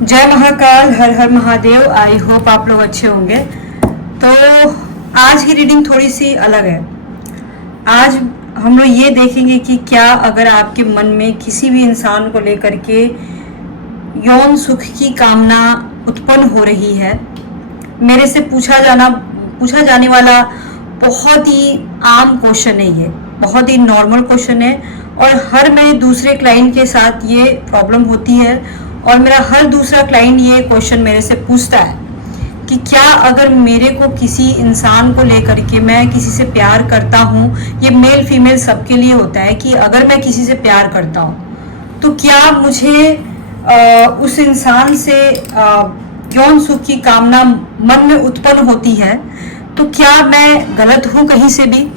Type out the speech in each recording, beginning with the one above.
जय महाकाल, हर हर Mahadev. I hope आप लोग अच्छे होंगे। तो आज की रीडिंग थोड़ी सी अलग है। आज हम लोग ये देखेंगे कि क्या अगर आपके मन में किसी भी इंसान को लेकर के यौन सुख की कामना उत्पन्न हो रही है। मेरे से पूछा जाने वाला बहुत ही आम क्वेश्चन है। ये बहुत ही नॉर्मल क्वेश्चन है और हर मेरे दूसरे क्लाइंट के साथ ये प्रॉब्लम होती है और मेरा हर दूसरा क्लाइंट ये क्वेश्चन मेरे से पूछता है कि क्या अगर मेरे को किसी इंसान को लेकर के मैं किसी से प्यार करता हूँ, ये मेल फीमेल सबके लिए होता है कि अगर मैं किसी से प्यार करता हूँ तो क्या मुझे उस इंसान से यौन सुख की कामना मन में उत्पन्न होती है, तो क्या मैं गलत हूँ कहीं से भी।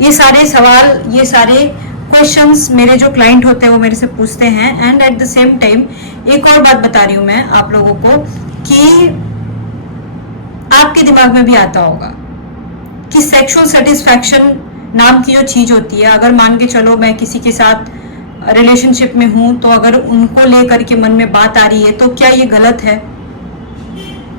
ये सारे सवाल, ये सारे क्वेश्चंस मेरे जो क्लाइंट होते हैं वो मेरे से पूछते हैं। And at the same time एक और बात बता रही हूँ मैं आप लोगों को कि आपके दिमाग में भी आता होगा कि सेक्सुअल सेटिस्फैक्शन नाम की जो चीज होती है, अगर मान के चलो मैं किसी के साथ रिलेशनशिप में हूं तो अगर उनको लेकर के मन में बात आ रही है तो क्या ये गलत है।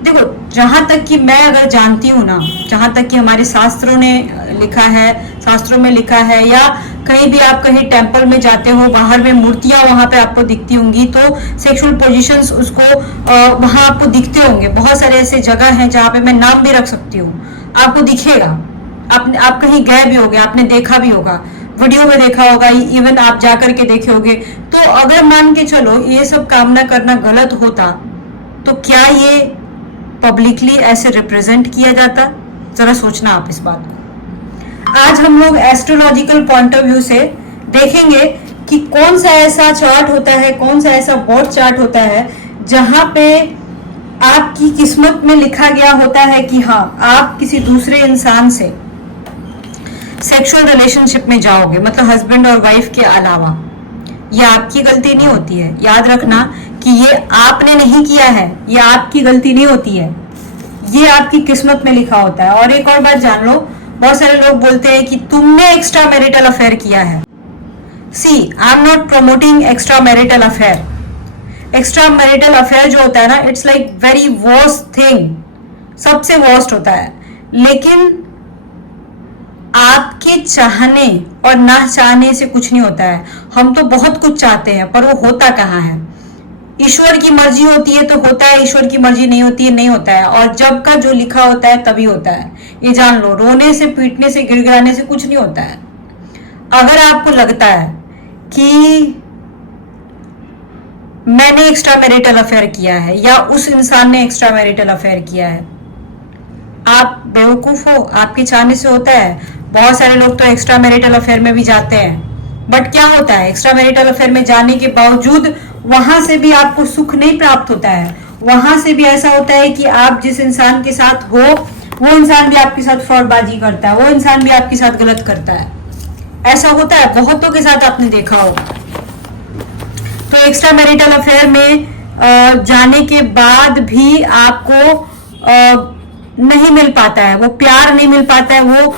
देखो, जहां तक कि मैं अगर जानती हूँ ना, जहां तक कि हमारे शास्त्रों ने लिखा है, शास्त्रों में लिखा है, या कहीं भी आप कहीं टेंपल में जाते हो, बाहर में मूर्तियां वहां पे आपको दिखती होंगी तो सेक्सुअल पोजीशंस उसको वहां आपको दिखते होंगे। बहुत सारे ऐसे जगह हैं जहां पे मैं नाम भी रख सकती हूँ, आपको दिखेगा। आप कहीं गए भी होगे, आपने देखा भी होगा, वीडियो में देखा होगा, इवन आप जाकर के देखे होगे। तो अगर मान के चलो ये सब कामना करना गलत होता तो क्या ये पब्लिकली ऐसे रिप्रेजेंट किया जाता? जरा सोचना आप इस बात को। आज हम लोग एस्ट्रोलॉजिकल पॉइंट ऑफ व्यू से देखेंगे कि कौन सा ऐसा चार्ट होता है, कौन सा ऐसा बर्थ चार्ट होता है जहां पे आपकी किस्मत में लिखा गया होता है कि हाँ, आप किसी दूसरे इंसान से सेक्सुअल रिलेशनशिप में जाओगे, मतलब हस्बैंड और वाइफ के अलावा। ये आपकी गलती नहीं होती है, याद रखना कि ये आपने नहीं किया है, ये आपकी गलती नहीं होती है, ये आपकी किस्मत में लिखा होता है। और एक और बात जान लो, बहुत सारे लोग बोलते हैं कि तुमने एक्स्ट्रा मैरिटल अफेयर किया है। See, I am not promoting extra marital affair. Extra marital affair जो होता है ना, it's like very worst thing, सबसे वर्स्ट होता है। लेकिन आपके चाहने और ना चाहने से कुछ नहीं होता है। हम तो बहुत कुछ चाहते हैं पर वो होता कहाँ है। ईश्वर की मर्जी होती है तो होता है, ईश्वर की मर्जी नहीं होती है नहीं होता है। और जब का जो लिखा होता है तभी होता है, ये जान लो। रोने से, पीटने से, गिड़गिड़ाने से कुछ नहीं होता है। अगर आपको लगता है कि मैंने एक्स्ट्रा मैरिटल अफेयर किया है या उस इंसान ने एक्स्ट्रा मैरिटल अफेयर किया है, आप बेवकूफ हो, आपके चाहने से होता है। बहुत सारे लोग तो एक्स्ट्रा मैरिटल अफेयर में भी जाते हैं, बट क्या होता है, एक्स्ट्रा मैरिटल अफेयर में जाने के बावजूद वहां से भी आपको सुख नहीं प्राप्त होता है। वहां से भी ऐसा होता है कि आप जिस इंसान के साथ हो वो इंसान भी आपके साथ फ्रॉडबाजी करता है, वो इंसान भी आपके साथ गलत करता है। ऐसा होता है, बहुतों के साथ आपने देखा होगा। तो एक्स्ट्रा मैरिटल अफेयर में जाने के बाद भी आपको नहीं मिल पाता है, वो प्यार नहीं मिल पाता है, वो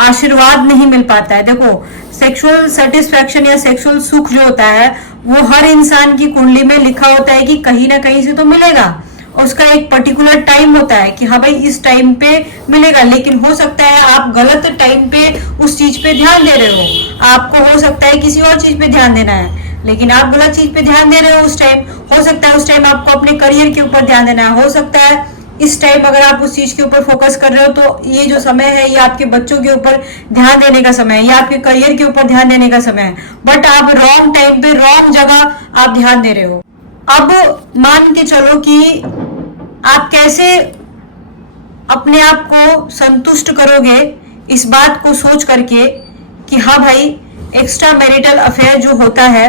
आशीर्वाद नहीं मिल पाता है। देखो, सेक्सुअल सेटिस्फैक्शन या सेक्सुअल सुख जो होता है वो हर इंसान की कुंडली में लिखा होता है कि कहीं ना कहीं से तो मिलेगा। उसका एक पर्टिकुलर टाइम होता है कि हाँ भाई, इस टाइम पे मिलेगा। लेकिन हो सकता है आप गलत टाइम पे उस चीज पे ध्यान दे रहे हो, आपको हो सकता है किसी और चीज पे ध्यान देना है, लेकिन आप गलत चीज पे ध्यान दे रहे हो उस टाइम। हो सकता है उस टाइम आपको अपने करियर के ऊपर ध्यान देना है, हो सकता है इस टाइम अगर आप उस चीज के ऊपर फोकस कर रहे हो तो ये जो समय है ये आपके बच्चों के ऊपर ध्यान देने का समय है या आपके करियर के ऊपर ध्यान देने का समय है। बट आप रॉन्ग टाइम पे रॉन्ग जगह आप ध्यान दे रहे हो। अब मान के चलो कि आप कैसे अपने आप को संतुष्ट करोगे इस बात को सोच करके कि हाँ भाई, एक्स्ट्रा मैरिटल अफेयर जो होता है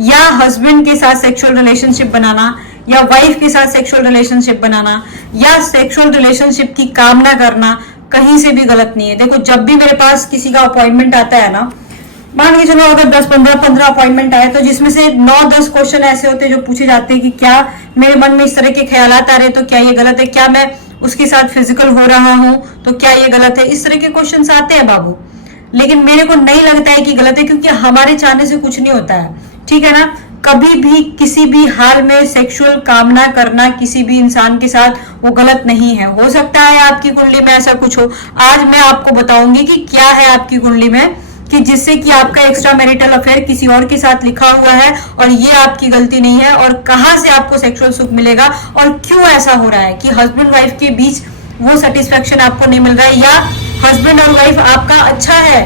या हस्बैंड के साथ सेक्सुअल रिलेशनशिप बनाना या वाइफ के साथ सेक्सुअल रिलेशनशिप बनाना या सेक्सुअल रिलेशनशिप की कामना करना कहीं से भी गलत नहीं है। देखो, जब भी मेरे पास किसी का अपॉइंटमेंट आता है ना, मान के चलो अगर 10-15 अपॉइंटमेंट आए तो जिसमें से 9-10 क्वेश्चन ऐसे होते हैं जो पूछे जाते हैं कि क्या मेरे मन में इस तरह के ख्यालात आ रहे तो क्या ये गलत है, क्या मैं उसके साथ फिजिकल हो रहा हूं तो क्या ये गलत है। इस तरह के क्वेश्चन आते हैं बाबू। लेकिन मेरे को नहीं लगता है कि गलत है, क्योंकि हमारे चाहने से कुछ नहीं होता है, ठीक है ना। कभी भी किसी भी हाल में सेक्सुअल कामना करना किसी भी इंसान के साथ वो गलत नहीं है। हो सकता है आपकी कुंडली में ऐसा कुछ हो। आज मैं आपको बताऊंगी कि क्या है आपकी कुंडली में कि जिससे कि आपका एक्स्ट्रा मैरिटल अफेयर किसी और के साथ लिखा हुआ है और ये आपकी गलती नहीं है, और कहां से आपको सेक्सुअल सुख मिलेगा और क्यों ऐसा हो रहा है कि हस्बैंड वाइफ के बीच वो सेटिस्फेक्शन आपको नहीं मिल रहा है, या हस्बैंड और वाइफ आपका अच्छा है,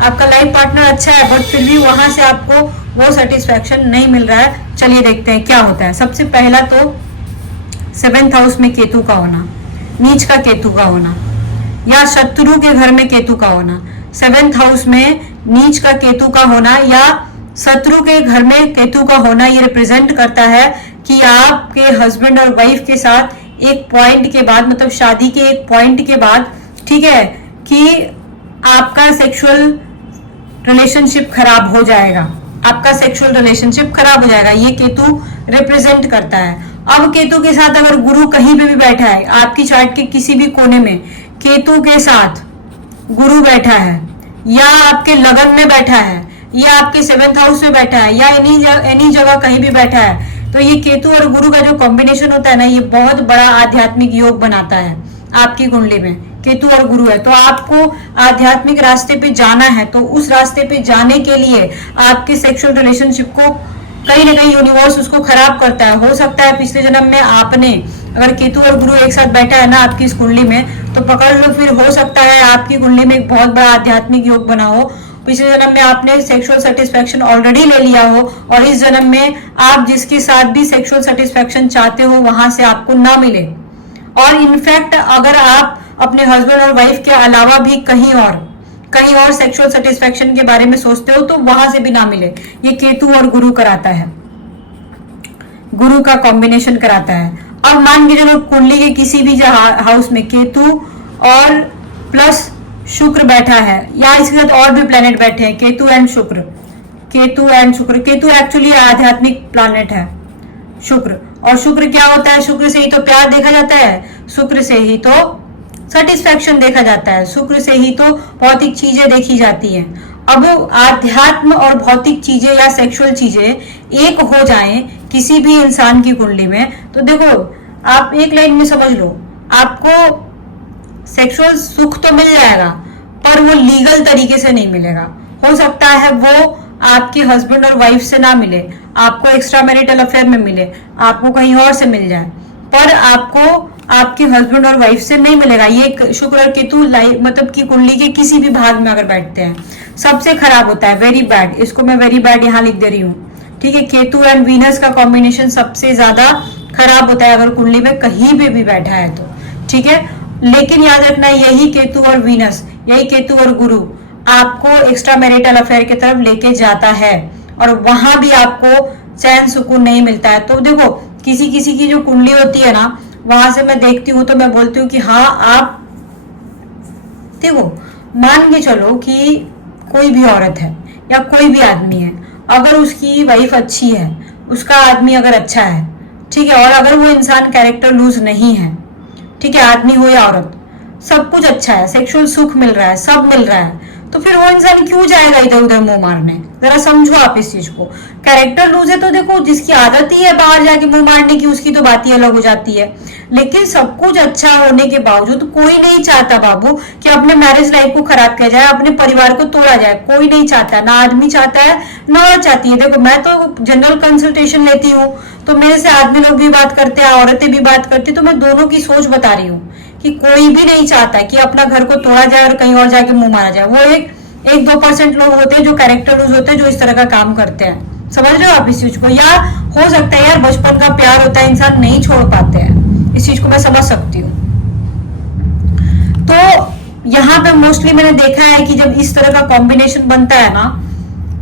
आपका लाइफ पार्टनर अच्छा है, बट फिर भी वहां से आपको वो सेटिस्फेक्शन नहीं मिल रहा है। चलिए देखते हैं क्या होता है। सबसे पहला तो 7th हाउस में केतु का होना, नीच का केतु का होना, या शत्रु के घर में केतु का होना। 7th हाउस में नीच का केतु का होना या शत्रु के घर में केतु का होना, ये रिप्रेजेंट करता है कि आपके हस्बैंड और वाइफ के साथ एक पॉइंट के बाद, मतलब शादी के एक पॉइंट के बाद, ठीक है, कि आपका सेक्सुअल रिलेशनशिप खराब हो जाएगा, आपका सेक्सुअल रिलेशनशिप खराब हो जाएगा। ये केतु रिप्रेजेंट करता है। अब केतु के साथ अगर गुरु कहीं पे भी बैठा है, आपकी चार्ट के किसी भी कोने में केतु के साथ गुरु बैठा है, या आपके लगन में बैठा है, या आपके 7th हाउस में बैठा है, या एनी जगह कहीं भी बैठा है, तो ये केतु और गुरु का जो कॉम्बिनेशन होता है ना, ये बहुत बड़ा आध्यात्मिक योग बनाता है। आपकी कुंडली में केतु और गुरु है, तो आपको आध्यात्मिक रास्ते पे जाना है, तो उस रास्ते पे जाने के लिए आपके सेक्सुअल रिलेशनशिप को कहीं ना कहीं यूनिवर्स उसको खराब करता है। हो सकता है पिछले जन्म में आपने, अगर केतु और गुरु एक साथ बैठा है ना आपकी इस कुंडली में, तो पकड़ लो, फिर हो सकता है आपकी कुंडली में एक बहुत बड़ा आध्यात्मिक योग बना हो। पिछले जन्म में आपने सेक्सुअल सेटिस्फेक्शन ऑलरेडी ले लिया हो, और इस जन्म में आप जिसके साथ भी सेक्सुअल सेटिस्फेक्शन चाहते हो वहां से आपको ना मिले, और इनफैक्ट अगर आप अपने हस्बैंड और वाइफ के अलावा भी कहीं और सेक्सुअल सेटिस्फेक्शन के बारे में सोचते हो तो वहां से भी ना मिले। ये केतु और गुरु कराता है, गुरु का कॉम्बिनेशन कराता है। अब मान के चलो कुंडली के किसी भी हाउस में केतु और प्लस शुक्र बैठा है, या इसके साथ और भी प्लेनेट बैठे हैं, केतु एंड शुक्र, केतु एंड शुक्र। केतु एक्चुअली आध्यात्मिक प्लैनेट है, शुक्र, और शुक्र क्या होता है? शुक्र से ही तो प्यार देखा जाता है, शुक्र से ही तो सेटिस्फैक्शन देखा जाता है, शुक्र से ही तो भौतिक चीजें देखी जाती हैं। अब आध्यात्म और भौतिक चीजें या सेक्सुअल चीजें एक हो जाएं किसी भी इंसान की कुंडली में, तो देखो आप एक लाइन में समझ लो, आपको सेक्सुअल सुख तो मिल जाएगा पर वो लीगल तरीके से नहीं मिलेगा। हो सकता है वो आपके हस्बैंड और वाइफ से ना मिले, आपको एक्स्ट्रा मैरिटल अफेयर में मिले, आपको कहीं और से मिल जाए, पर आपको आपके हस्बैंड और वाइफ से नहीं मिलेगा। ये शुक्र और केतु मतलब कि कुंडली के किसी भी भाग में अगर बैठते हैं सबसे खराब होता है, वेरी बैड। इसको मैं वेरी बैड यहाँ लिख दे रही हूँ, ठीक है। केतु एंड वीनस का कॉम्बिनेशन सबसे ज्यादा खराब होता है अगर कुंडली में कहीं पे भी बैठा है तो, ठीक है। लेकिन याद रखना, यही केतु और वीनस, यही केतु और गुरु आपको एक्स्ट्रा मैरिटल अफेयर की तरफ लेके जाता है, और वहां भी आपको चैन सुकून नहीं मिलता है। तो देखो किसी किसी की जो कुंडली होती है ना, वहां से मैं देखती हूँ तो मैं बोलती हूँ कि हाँ, आप देखो मान के चलो कि कोई भी औरत है या कोई भी आदमी है, अगर उसकी वाइफ अच्छी है, उसका आदमी अगर अच्छा है, ठीक है, और अगर वो इंसान कैरेक्टर लूज नहीं है, ठीक है, आदमी हो या औरत, सब कुछ अच्छा है, सेक्सुअल सुख मिल रहा है, सब मिल रहा है, तो फिर वो इंसान क्यों जाएगा इधर उधर मुंह मारने? जरा समझो आप इस चीज को। कैरेक्टर लूज है तो देखो, जिसकी आदत ही है बाहर जाके मुंह मारने की, उसकी तो बात ही अलग हो जाती है। लेकिन सब कुछ अच्छा होने के बावजूद कोई नहीं चाहता बाबू कि अपने मैरिज लाइफ को खराब किया जाए, अपने परिवार को तोड़ा जाए। कोई नहीं चाहता, ना आदमी चाहता है ना औरत चाहती है। देखो मैं तो जनरल कंसल्टेशन लेती हूँ, तो मेरे से आदमी लोग भी बात करते हैं, औरतें भी बात करती है, तो मैं दोनों की सोच बता रही हूँ कि कोई भी नहीं चाहता कि अपना घर को तोड़ा जाए और कहीं और जाके मुंह मारा जाए। वो एक 2% लोग होते हैं जो कैरेक्टर लूज होते हैं, जो इस तरह का काम करते हैं। समझ रहे हो आप इस चीज को? या हो सकता है यार बचपन का प्यार होता है, इंसान नहीं छोड़ पाते हैं, इस चीज को मैं समझ सकती हूँ। तो यहाँ पे मोस्टली मैंने देखा है कि जब इस तरह का कॉम्बिनेशन बनता है ना,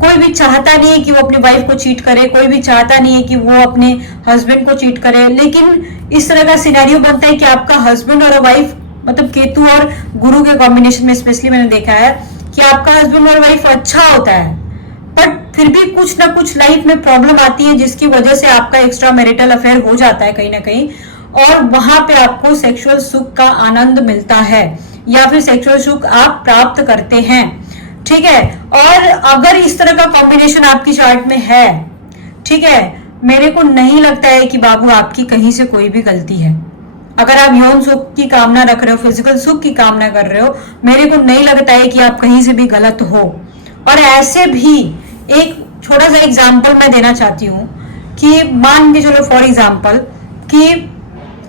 कोई भी चाहता नहीं है कि वो अपनी वाइफ को चीट करे, कोई भी चाहता नहीं है कि वो अपने हस्बैंड को चीट करे, लेकिन इस तरह का सिनेरियो बनता है कि आपका हस्बैंड और वाइफ, मतलब केतु और गुरु के कॉम्बिनेशन में स्पेशली मैंने देखा है कि आपका हस्बैंड और वाइफ अच्छा होता है, बट फिर भी कुछ ना कुछ लाइफ में प्रॉब्लम आती है जिसकी वजह से आपका एक्स्ट्रा मैरिटल अफेयर हो जाता है कहीं ना कहीं, और वहां पे आपको सेक्सुअल सुख का आनंद मिलता है या फिर सेक्सुअल सुख आप प्राप्त करते हैं, ठीक है। और अगर इस तरह का कॉम्बिनेशन आपकी चार्ट में है, ठीक है, मेरे को नहीं लगता है कि बाबू आपकी कहीं से कोई भी गलती है। अगर आप यौन सुख की कामना रख रहे हो, फिजिकल सुख की कामना कर रहे हो, मेरे को नहीं लगता है कि आप कहीं से भी गलत हो। और ऐसे भी एक छोटा सा एग्जाम्पल मैं देना चाहती हूँ कि मान के चलो फॉर एग्जाम्पल कि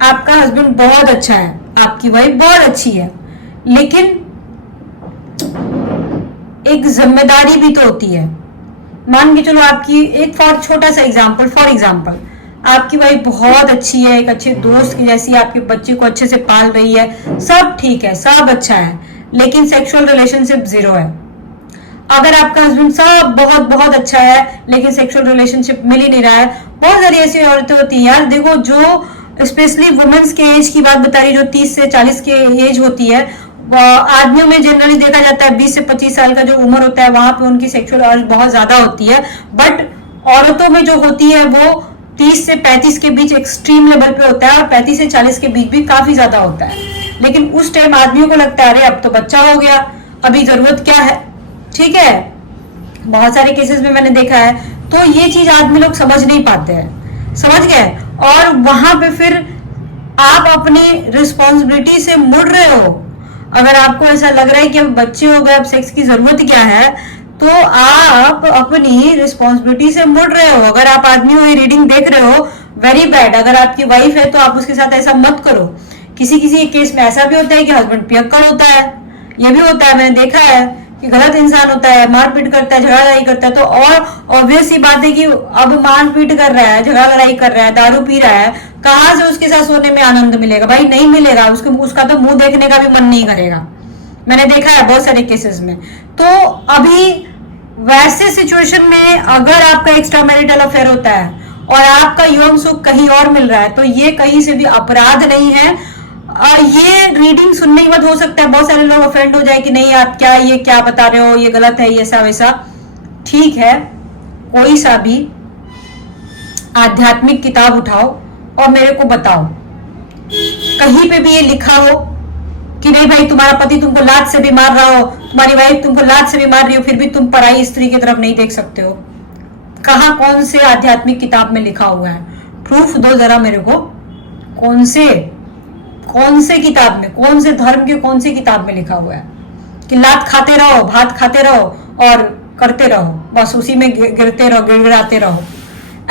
आपका हस्बैंड बहुत अच्छा है, आपकी वाइफ बहुत अच्छी है, लेकिन एक जिम्मेदारी भी तो होती है। मान के चलो आपकी एक छोटा सा एग्जाम्पल, फॉर एग्जाम्पल आपकी वाइफ बहुत अच्छी है, एक अच्छे दोस्त की जैसी आपके बच्चे को अच्छे से पाल रही है, सब ठीक है, सब अच्छा है, लेकिन सेक्सुअल रिलेशनशिप जीरो है। अगर आपका हस्बैंड सब बहुत बहुत अच्छा है लेकिन सेक्सुअल रिलेशनशिप मिल ही नहीं रहा है, बहुत सारी ऐसी औरतें होती हैं यार, देखो जो स्पेशली वुमेन्स के एज की बात बता रही, जो 30 से 40 के एज होती है, आदमियों में जनरली देखा जाता है 20 से 25 साल का जो उम्र होता है वहां पे उनकी सेक्सुअल अर्ज बहुत ज्यादा होती है, बट औरतों में जो होती है वो 30 से 35 के बीच एक्सट्रीम लेवल पे होता है और 35 से 40 के बीच भी काफी ज्यादा होता है। लेकिन उस टाइम आदमियों को लगता है अरे अब तो बच्चा हो गया, अभी जरूरत क्या है, ठीक है, बहुत सारे केसेस में मैंने देखा है। तो ये चीज आदमी लोग समझ नहीं पाते हैं, समझ गए, और वहां पे फिर आप अपनी रिस्पॉन्सिबिलिटी से मुड़ रहे हो। अगर आपको ऐसा लग रहा है कि अब बच्चे हो गए, अब सेक्स की जरूरत क्या है, तो आप अपनी रिस्पॉन्सिबिलिटी से मुड़ रहे हो। अगर आप आदमी हो ये रीडिंग देख रहे हो, वेरी बैड। अगर आपकी वाइफ है तो आप उसके साथ ऐसा मत करो। किसी किसी केस में ऐसा भी होता है कि हस्बैंड पियक्कड़ होता है, ये भी होता है, मैंने देखा है कि गलत इंसान होता है, मारपीट करता है, झगड़ा लड़ाई करता है। तो और ऑब्वियस सी बात है कि अब मारपीट कर रहा है, झगड़ा लड़ाई कर रहा है, दारू पी रहा है, कहां से उसके साथ सोने में आनंद मिलेगा? भाई नहीं मिलेगा, उसका तो मुंह देखने का भी मन नहीं करेगा। मैंने देखा है बहुत सारे केसेस में। तो अभी वैसे सिचुएशन में अगर आपका एक्स्ट्रा मैरिटल अफेयर होता है और आपका यौन सुख कहीं और मिल रहा है, तो ये कहीं से भी अपराध नहीं है। ये रीडिंग सुनने के बाद हो सकता है बहुत सारे लोग ऑफेंड हो जाए कि नहीं आप क्या ये क्या बता रहे हो, ये गलत है, ये ऐसा वैसा। ठीक है, कोई सा भी आध्यात्मिक किताब उठाओ और मेरे को बताओ कहीं पे भी ये लिखा हो कि नहीं भाई तुम्हारा पति तुमको लात से भी मार रहा हो, तुम्हारी वाइफ तुमको लात से भी मार रही हो, फिर भी तुम पराई स्त्री की तरफ नहीं देख सकते हो। कहां कौन से आध्यात्मिक किताब में लिखा हुआ है? प्रूफ दो जरा मेरे को। कौन से किताब में, कौन से धर्म के कौन से किताब में लिखा हुआ है कि लात खाते रहो, भात खाते रहो और करते रहो, बस उसी में गिरते रहो, गिड़गिड़ाते रहो?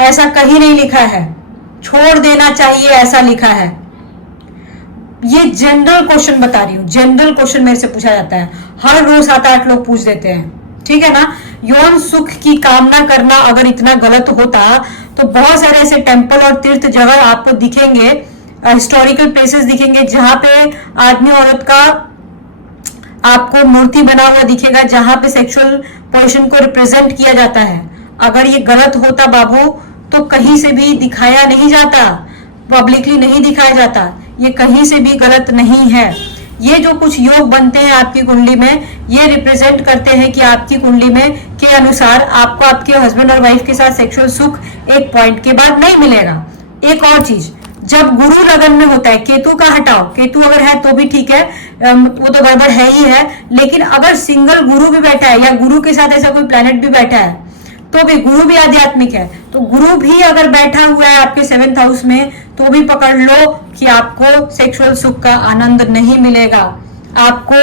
ऐसा कहीं नहीं लिखा है। छोड़ देना चाहिए ऐसा लिखा है। ये जनरल क्वेश्चन बता रही हूँ, जनरल क्वेश्चन मेरे से पूछा जाता है, हर रोज 7-8 लोग पूछ देते हैं, ठीक है ना। यौन सुख की कामना करना अगर इतना गलत होता तो बहुत सारे ऐसे टेम्पल और तीर्थ जगह आपको दिखेंगे, हिस्टोरिकल प्लेसेस दिखेंगे जहां पे आदमी औरत का आपको मूर्ति बना हुआ दिखेगा, जहां पे सेक्सुअल पोजीशन को रिप्रेजेंट किया जाता है। अगर ये गलत होता बाबू तो कहीं से भी दिखाया नहीं जाता, पब्लिकली नहीं दिखाया जाता। ये कहीं से भी गलत नहीं है। ये जो कुछ योग बनते हैं आपकी कुंडली में, ये रिप्रेजेंट करते हैं कि आपकी कुंडली में के अनुसार आपको आपके हस्बैंड और वाइफ के साथ सेक्सुअल सुख एक पॉइंट के बाद नहीं मिलेगा। एक और चीज, जब गुरु लगन में होता है, केतु का हटाओ, केतु अगर है तो भी ठीक है, वो तो गड़बड़ है ही है, लेकिन अगर सिंगल गुरु भी बैठा है या गुरु के साथ ऐसा कोई प्लैनेट भी बैठा है तो भी गुरु भी आध्यात्मिक है, तो गुरु भी अगर बैठा हुआ है आपके 7th हाउस में तो भी पकड़ लो कि आपको सेक्सुअल सुख का आनंद नहीं मिलेगा। आपको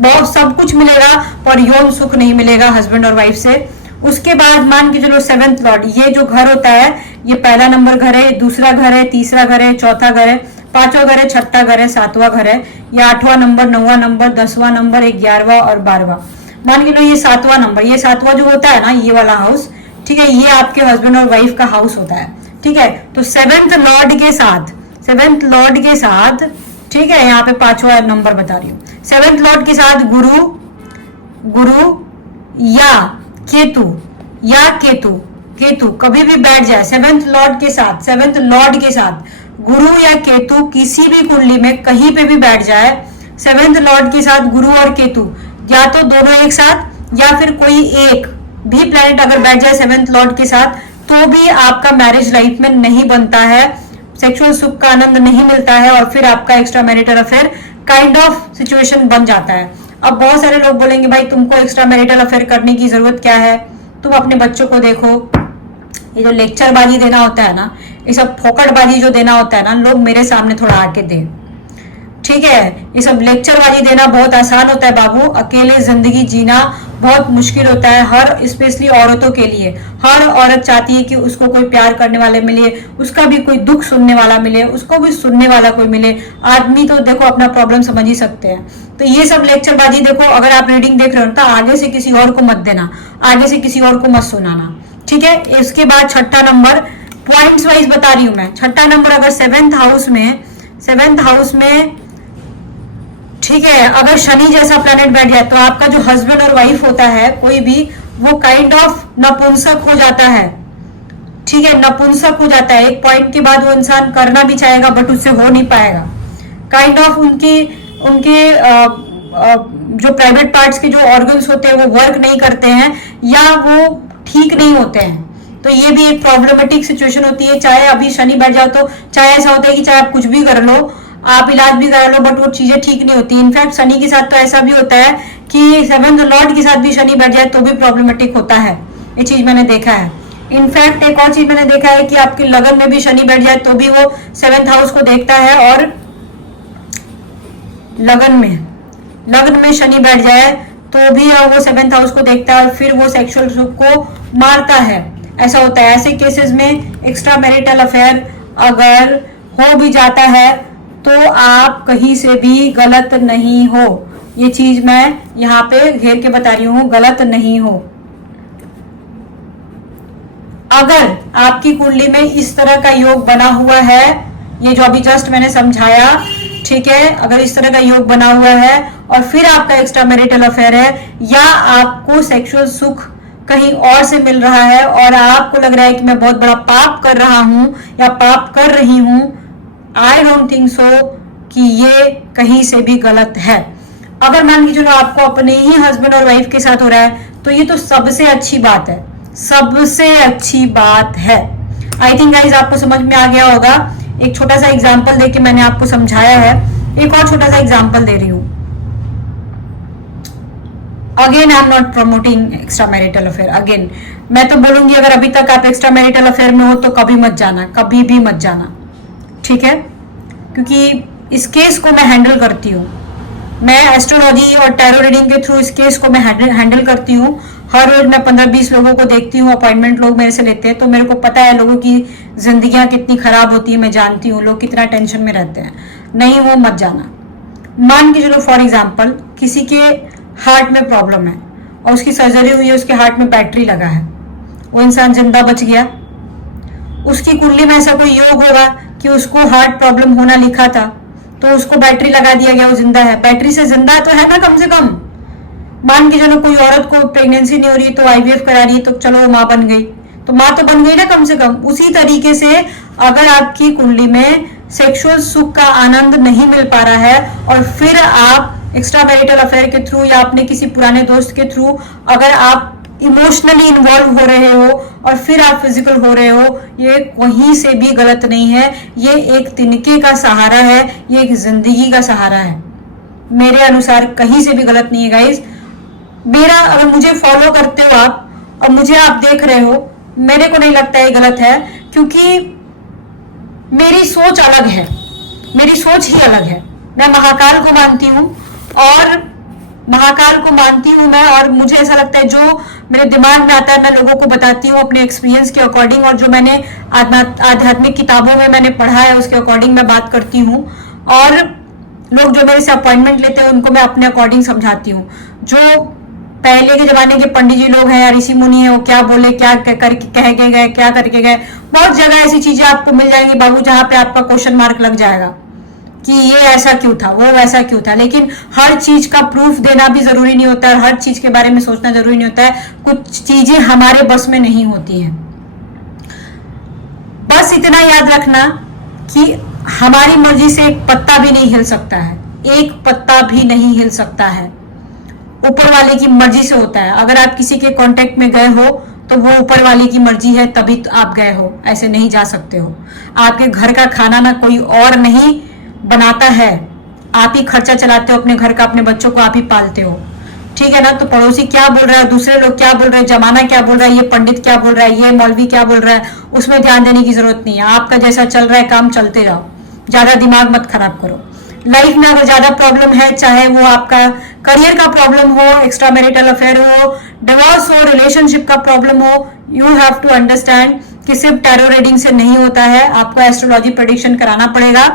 बहुत सब कुछ मिलेगा पर यौन सुख नहीं मिलेगा हस्बैंड और वाइफ से। उसके बाद मान के चलो 7th लॉर्ड, ये जो घर होता है, ये पहला नंबर घर है, दूसरा घर है, तीसरा घर है, चौथा घर है, पांचवा घर है, छठा घर है, सातवां घर है, ये 8वां नंबर, 9वां नंबर, 10वां नंबर, 11वां और 12वां। मान के लो ये 7वां नंबर, ये 7वां जो होता है ना, ये वाला हाउस, ठीक है, ये आपके हस्बैंड और वाइफ का हाउस होता है, ठीक है। तो 7th लॉर्ड के साथ, ठीक है, यहाँ पे 5वां नंबर बता रही हूँ, 7th लॉर्ड के साथ गुरु या केतु कभी भी बैठ जाए 7th लॉर्ड के साथ गुरु या केतु किसी भी कुंडली में कहीं पे भी बैठ जाए, 7th लॉर्ड के साथ गुरु और केतु, या तो दोनों एक साथ या फिर कोई एक भी प्लैनेट अगर बैठ जाए 7th लॉर्ड के साथ, तो भी आपका मैरिज लाइफ में नहीं बनता है, सेक्सुअल सुख का आनंद नहीं मिलता है और फिर आपका extra marital affair kind of situation बन जाता है। अब बहुत सारे लोग बोलेंगे भाई तुमको एक्स्ट्रा मैरिटल अफेयर करने की जरूरत क्या है, तुम अपने बच्चों को देखो, ये जो लेक्चरबाजी देना होता है ना, ये सब फोकटबाजी जो देना होता है ना, लोग मेरे सामने थोड़ा आके दें, ठीक है। ये सब लेक्चरबाजी देना बहुत आसान होता है बाबू, अकेले जिंदगी जीना बहुत मुश्किल होता है, हर स्पेशली औरतों के लिए। हर औरत चाहती है कि उसको कोई प्यार करने वाले मिले, उसका भी कोई दुख सुनने वाला मिले, उसको भी सुनने वाला कोई मिले। आदमी तो देखो अपना प्रॉब्लम समझ ही सकते हैं। तो ये सब लेक्चरबाजी देखो, अगर आप रीडिंग देख रहे हो तो आगे से किसी और को मत देना, आगे से किसी और को मत सुनाना, ठीक है। इसके बाद छठा नंबर, पॉइंट्स वाइज बता रही हूं मैं। छठा नंबर अगर सेवेंथ हाउस में ठीक है, अगर शनि जैसा प्लैनेट बैठ जाए तो आपका जो हस्बैंड और वाइफ होता है कोई भी, वो काइंड ऑफ नपुंसक हो जाता है, ठीक है, नपुंसक हो जाता है। एक पॉइंट के बाद वो इंसान करना भी चाहेगा बट उससे हो नहीं पाएगा। काइंड ऑफ उनके जो प्राइवेट पार्ट्स के जो ऑर्गन्स होते हैं वो वर्क नहीं करते हैं या वो ठीक नहीं होते हैं। तो ये भी एक प्रॉब्लमेटिक सिचुएशन होती है। चाहे अभी शनि बैठ जाओ तो चाहे ऐसा होता है कि चाहे आप कुछ भी कर लो, आप इलाज भी करा लो, बट वो चीजें ठीक नहीं होती। इनफैक्ट शनि के साथ तो ऐसा भी होता है कि सेवंथ लॉर्ड के साथ भी शनि बैठ जाए तो भी प्रॉब्लमेटिक होता है। ये चीज मैंने देखा है। इनफैक्ट एक और चीज मैंने देखा है कि आपके लगन में भी शनि बैठ जाए तो भी वो सेवंथ हाउस को देखता है, और लगन में शनि बैठ जाए तो भी वो सेवंथ हाउस को देखता है और फिर वो सेक्सुअल सुख को मारता है। ऐसा होता है। ऐसे केसेस में एक्स्ट्रा मैरिटल अफेयर अगर हो भी जाता है तो आप कहीं से भी गलत नहीं हो। ये चीज मैं यहाँ पे घेर के बता रही हूँ, गलत नहीं हो। अगर आपकी कुंडली में इस तरह का योग बना हुआ है, ये जो अभी जस्ट मैंने समझाया, ठीक है, अगर इस तरह का योग बना हुआ है और फिर आपका एक्स्ट्रा मैरिटल अफेयर है या आपको सेक्सुअल सुख कहीं और से मिल रहा है और आपको लग रहा है कि मैं बहुत बड़ा पाप कर रहा हूं या पाप कर रही हूं, आई डोंट थिंक सो कि ये कहीं से भी गलत है। अगर मान के चलो आपको अपने ही हस्बैंड और वाइफ के साथ हो रहा है तो ये तो सबसे अच्छी बात है, सबसे अच्छी बात है। आई थिंक गाइज आपको समझ में आ गया होगा। एक छोटा सा एग्जाम्पल देके मैंने आपको समझाया है, एक और छोटा सा एग्जाम्पल दे रही हूं। Again I am not promoting extra marital affair. Again मैं तो बोलूंगी अगर अभी तक आप एक्स्ट्रा मैरिटल अफेयर में हो तो कभी मत जाना, कभी भी मत जाना, ठीक है, क्योंकि इस केस को मैं हैंडल करती हूँ। मैं एस्ट्रोलॉजी और टैरो रीडिंग के थ्रू इस केस को मैं हैंडल करती हूँ। हर रोज मैं 15-20 लोगों को देखती हूँ, अपॉइंटमेंट लोग मेरे से लेते हैं, तो मेरे को पता है लोगों की जिंदगियां कितनी खराब होती है, मैं जानती हूँ लोग कितना टेंशन में रहते हैं। नहीं, वो मत जाना। मान के चलो फॉर एग्जाम्पल किसी के हार्ट में प्रॉब्लम है और उसकी सर्जरी हुई है, उसके हार्ट में बैटरी लगा है, वो इंसान जिंदा बच गया। उसकी कुंडली में ऐसा कोई योग होगा कि उसको हार्ट प्रॉब्लम होना लिखा था तो उसको बैटरी लगा दिया गया, वो जिंदा है। बैटरी से जिंदा तो है ना कम से कम। मान के चलो कोई औरत को प्रेगनेंसी नहीं हो रही तो आईवीएफ करा रही है तो चलो वो माँ बन गई, तो माँ तो बन गई ना कम से कम। उसी तरीके से अगर आपकी कुंडली में सेक्सुअल सुख का आनंद नहीं मिल पा रहा है और फिर आप एक्स्ट्रा मैरिटल अफेयर के थ्रू या अपने किसी पुराने दोस्त के थ्रू अगर आप इमोशनली इन्वॉल्व हो रहे हो और फिर आप फिजिकल हो रहे हो, ये कहीं से भी गलत नहीं है। ये एक तिनके का सहारा है, ये एक जिंदगी का सहारा है। मेरे अनुसार कहीं से भी गलत नहीं है गाइज। मेरा अगर मुझे फॉलो करते हो आप और मुझे आप देख रहे हो, मेरे को नहीं लगता है गलत है, क्योंकि मेरी सोच अलग है, मेरी सोच ही अलग है। मैं महाकाल को मानती हूँ और महाकाल को मानती हूँ मैं, और मुझे ऐसा लगता है जो मेरे दिमाग में आता है मैं लोगों को बताती हूँ अपने एक्सपीरियंस के अकॉर्डिंग, और जो मैंने आध्यात्मिक किताबों में मैंने पढ़ा है उसके अकॉर्डिंग मैं बात करती हूँ। और लोग जो मेरे से अपॉइंटमेंट लेते हैं उनको मैं अपने अकॉर्डिंग समझाती हूँ। जो पहले के जमाने के पंडित जी लोग हैं या ऋषि मुनि है, वो क्या बोले, क्या करके कह के गए, क्या करके गए, बहुत जगह ऐसी चीजें आपको मिल जाएंगी बाबू जहां पे आपका क्वेश्चन मार्क लग जाएगा कि ये ऐसा क्यों था, वो वैसा क्यों था। लेकिन हर चीज का प्रूफ देना भी जरूरी नहीं होता है, हर चीज के बारे में सोचना जरूरी नहीं होता है। कुछ चीजें हमारे बस में नहीं होती हैं। बस इतना याद रखना कि हमारी मर्जी से एक पत्ता भी नहीं हिल सकता है, एक पत्ता भी नहीं हिल सकता है। ऊपर वाले की मर्जी से होता है। अगर आप किसी के कांटेक्ट में गए हो तो वो ऊपर वाले की मर्जी है तभी तो आप गए हो, ऐसे नहीं जा सकते हो। आपके घर का खाना ना कोई और नहीं बनाता है, आप ही खर्चा चलाते हो अपने घर का, अपने बच्चों को आप ही पालते हो। ठीक है ना। तो पड़ोसी क्या बोल रहा है, दूसरे लोग क्या बोल रहे हैं, जमाना क्या बोल रहा है, ये पंडित क्या बोल रहा है, ये मौलवी क्या बोल रहा है, उसमें ध्यान देने की जरूरत नहीं है। आपका जैसा चल रहा है काम चलते जाओ, ज्यादा दिमाग मत खराब करो। लाइफ में अगर ज्यादा प्रॉब्लम है, चाहे वो आपका करियर का प्रॉब्लम हो, एक्स्ट्रा मैरिटल अफेयर हो, डिवोर्स हो, रिलेशनशिप का प्रॉब्लम हो, यू हैव टू अंडरस्टैंड कि सिर्फ टैरो रीडिंग से नहीं होता है। आपको एस्ट्रोलॉजी प्रेडिक्शन कराना पड़ेगा,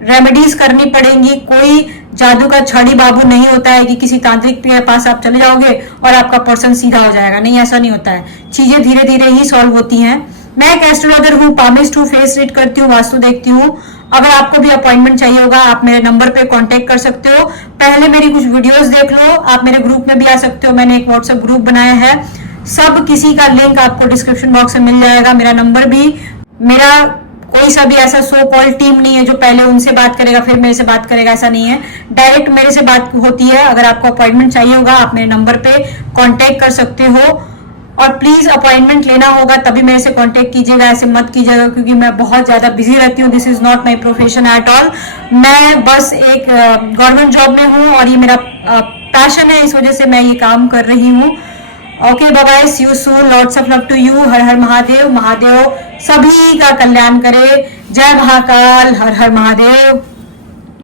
रेमेडीज करनी पड़ेंगी। कोई जादू का छड़ी बाबू नहीं होता है कि किसी तांत्रिक के पास आप चले जाओगे और आपका पर्सन सीधा हो जाएगा। नहीं, ऐसा नहीं होता है। चीजें धीरे धीरे ही सॉल्व होती हैं। मैं एक एस्ट्रोलॉजर हूँ, पामिस्ट हूँ, फेस रीड करती हूँ, वास्तु देखती हूँ। अगर आपको भी अपॉइंटमेंट चाहिए होगा, आप मेरे नंबर पे कांटेक्ट कर सकते हो। पहले मेरी कुछ वीडियोस देख लो, आप मेरे ग्रुप में भी आ सकते हो। मैंने एक व्हाट्सएप ग्रुप बनाया है, सब किसी का लिंक आपको डिस्क्रिप्शन बॉक्स में मिल जाएगा। मेरा नंबर भी, मेरा कोई सा भी ऐसा सो कॉल टीम नहीं है जो पहले उनसे बात करेगा फिर मेरे से बात करेगा, ऐसा नहीं है। डायरेक्ट मेरे से बात होती है। अगर आपको अपॉइंटमेंट चाहिए होगा, आप मेरे नंबर पे कांटेक्ट कर सकते हो। और प्लीज अपॉइंटमेंट लेना होगा तभी मेरे से कांटेक्ट कीजिएगा, ऐसे मत कीजिएगा, क्योंकि मैं बहुत ज्यादा बिजी रहती हूँ। This is not my profession at all. मैं बस एक गवर्नमेंट जॉब में हूँ और ये मेरा पैशन है, इस वजह से मैं ये काम कर रही हूँ। Okay, bye bye, see you soon, lots of love to you. हर हर महादेव। महादेव सभी का कल्याण करे। जय महाकाल। हर हर महादेव।